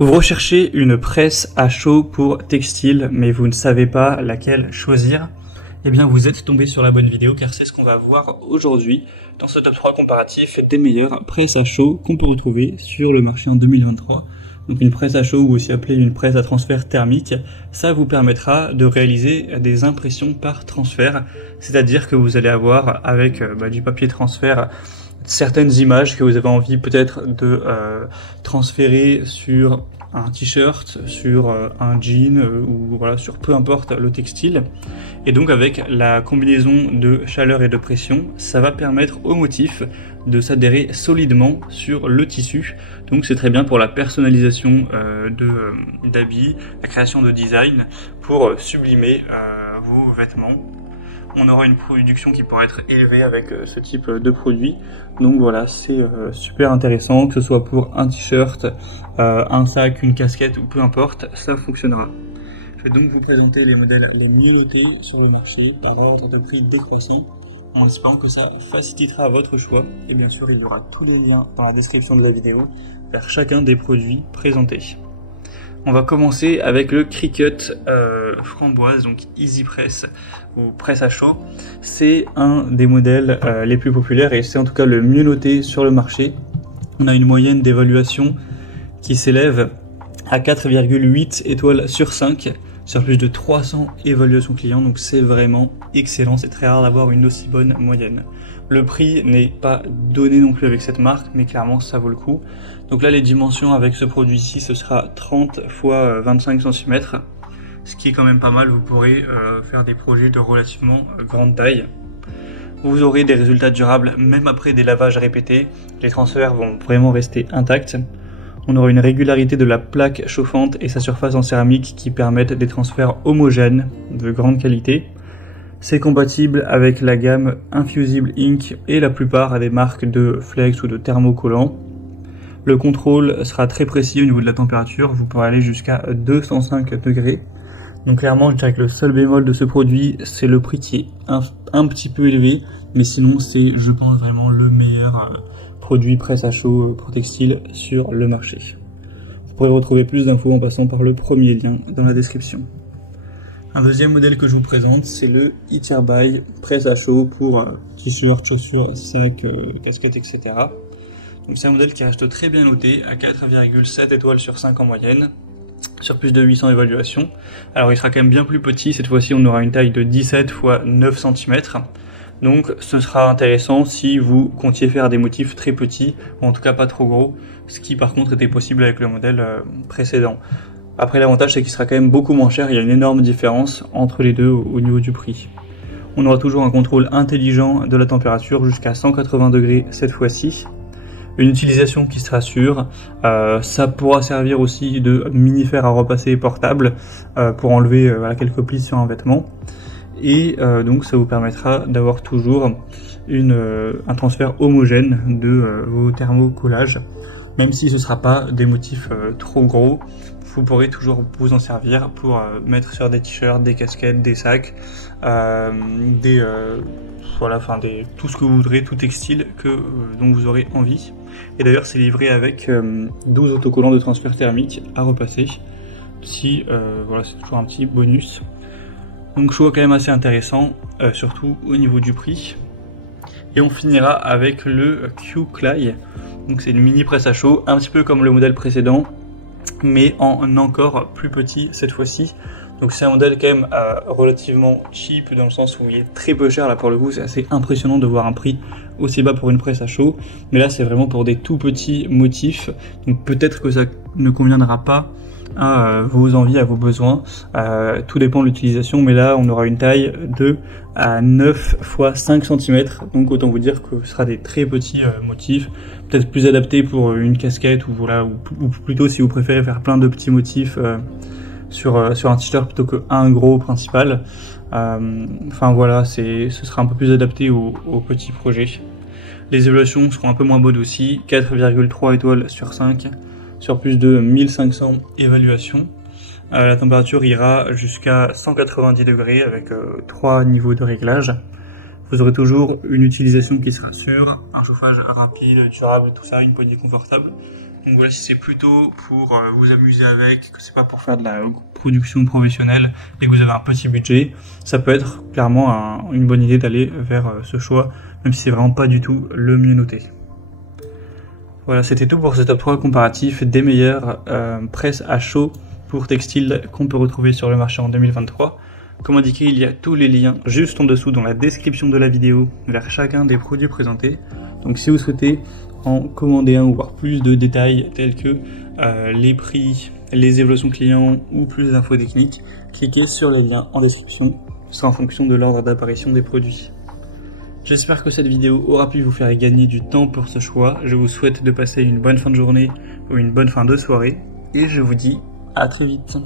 Vous recherchez une presse à chaud pour textile, mais vous ne savez pas laquelle choisir? Eh bien, vous êtes tombé sur la bonne vidéo, car c'est ce qu'on va voir aujourd'hui dans ce top 3 comparatif des meilleures presses à chaud qu'on peut retrouver sur le marché en 2023. Donc une presse à chaud, ou aussi appelée une presse à transfert thermique, ça vous permettra de réaliser des impressions par transfert, c'est-à-dire que vous allez avoir avec du papier transfert certaines images que vous avez envie peut-être de transférer sur un t-shirt, sur un jean ou voilà, sur peu importe le textile. Et donc avec la combinaison de chaleur et de pression, ça va permettre au motif de s'adhérer solidement sur le tissu. Donc c'est très bien pour la personnalisation d'habits, la création de design, pour sublimer vos vêtements. On aura une production qui pourrait être élevée avec ce type de produit. Donc voilà, c'est super intéressant, que ce soit pour un t-shirt, un sac, une casquette ou peu importe, ça fonctionnera. Je vais donc vous présenter les modèles les mieux notés sur le marché par ordre de prix décroissant, en espérant que ça facilitera votre choix. Et bien sûr, il y aura tous les liens dans la description de la vidéo vers chacun des produits présentés. On va commencer avec le Cricut framboise, donc Easy Press ou presse à chaud. C'est un des modèles les plus populaires et c'est en tout cas le mieux noté sur le marché. On a une moyenne d'évaluation qui s'élève à 4,8 étoiles sur 5 sur plus de 300 évaluations clients, donc c'est vraiment excellent, c'est très rare d'avoir une aussi bonne moyenne. Le prix n'est pas donné non plus avec cette marque, mais clairement ça vaut le coup. Donc là les dimensions avec ce produit-ci, ce sera 30 x 25 cm, ce qui est quand même pas mal, vous pourrez faire des projets de relativement grande taille. Vous aurez des résultats durables même après des lavages répétés, les transferts vont vraiment rester intacts. On aura une régularité de la plaque chauffante et sa surface en céramique qui permettent des transferts homogènes de grande qualité. C'est compatible avec la gamme Infusible Ink et la plupart des marques de flex ou de thermocollants. Le contrôle sera très précis au niveau de la température, vous pourrez aller jusqu'à 205 degrés. Donc clairement, je dirais que le seul bémol de ce produit, c'est le prix qui est un petit peu élevé, mais sinon c'est, je pense, vraiment le meilleur produit presse à chaud pour textile sur le marché. Vous pourrez retrouver plus d'infos en passant par le premier lien dans la description. Un deuxième modèle que je vous présente, c'est le Iterby presse à chaud pour t-shirts, chaussures, sacs, casquettes, etc. Donc c'est un modèle qui reste très bien noté à 4,7 étoiles sur 5 en moyenne, sur plus de 800 évaluations. Alors il sera quand même bien plus petit, cette fois-ci on aura une taille de 17 x 9 cm. Donc ce sera intéressant si vous comptiez faire des motifs très petits, ou en tout cas pas trop gros, ce qui par contre était possible avec le modèle précédent. Après l'avantage c'est qu'il sera quand même beaucoup moins cher, il y a une énorme différence entre les deux au niveau du prix. On aura toujours un contrôle intelligent de la température jusqu'à 180 degrés cette fois-ci. Une utilisation qui sera sûre, ça pourra servir aussi de mini-fer à repasser portable pour enlever quelques plis sur un vêtement. Et donc ça vous permettra d'avoir toujours un transfert homogène de vos thermocollages. Même si ce ne sera pas des motifs trop gros, vous pourrez toujours vous en servir pour mettre sur des t-shirts, des casquettes, des sacs, tout ce que vous voudrez, tout textile dont vous aurez envie. Et d'ailleurs c'est livré avec 12 autocollants de transfert thermique à repasser. C'est toujours un petit bonus. Donc choix quand même assez intéressant, surtout au niveau du prix. Et on finira avec le Q-Cly. Donc c'est une mini presse à chaud, un petit peu comme le modèle précédent, mais en encore plus petit cette fois-ci. Donc c'est un modèle quand même relativement cheap, dans le sens où il est très peu cher. Là pour le coup c'est assez impressionnant de voir un prix aussi bas pour une presse à chaud. Mais là c'est vraiment pour des tout petits motifs. Donc peut-être que ça ne conviendra pas à vos envies, à vos besoins, tout dépend de l'utilisation, mais là on aura une taille de 9 x 5 cm, donc autant vous dire que ce sera des très petits motifs, peut-être plus adaptés pour une casquette, ou plutôt si vous préférez faire plein de petits motifs sur un t-shirt plutôt qu'un gros principal. Ce sera un peu plus adapté aux petits projets. Les évaluations seront un peu moins bonnes aussi, 4,3 étoiles sur 5, sur plus de 1500 évaluations. La température ira jusqu'à 190 degrés avec 3 niveaux de réglage. vous aurez toujours une utilisation qui sera sûre, un chauffage rapide, durable, tout ça, une poignée confortable. Donc voilà, si c'est plutôt pour vous amuser avec, que c'est pas pour faire de la production professionnelle et que vous avez un petit budget, ça peut être clairement une bonne idée d'aller vers ce choix, même si c'est vraiment pas du tout le mieux noté. Voilà, c'était tout pour ce top 3 comparatif des meilleures presses à chaud pour textile qu'on peut retrouver sur le marché en 2023. Comme indiqué, il y a tous les liens juste en dessous dans la description de la vidéo vers chacun des produits présentés. Donc si vous souhaitez en commander un ou voir plus de détails tels que les prix, les évaluations clients ou plus d'infos techniques, cliquez sur les liens en description. Ce sera en fonction de l'ordre d'apparition des produits. J'espère que cette vidéo aura pu vous faire gagner du temps pour ce choix. Je vous souhaite de passer une bonne fin de journée ou une bonne fin de soirée et je vous dis à très vite.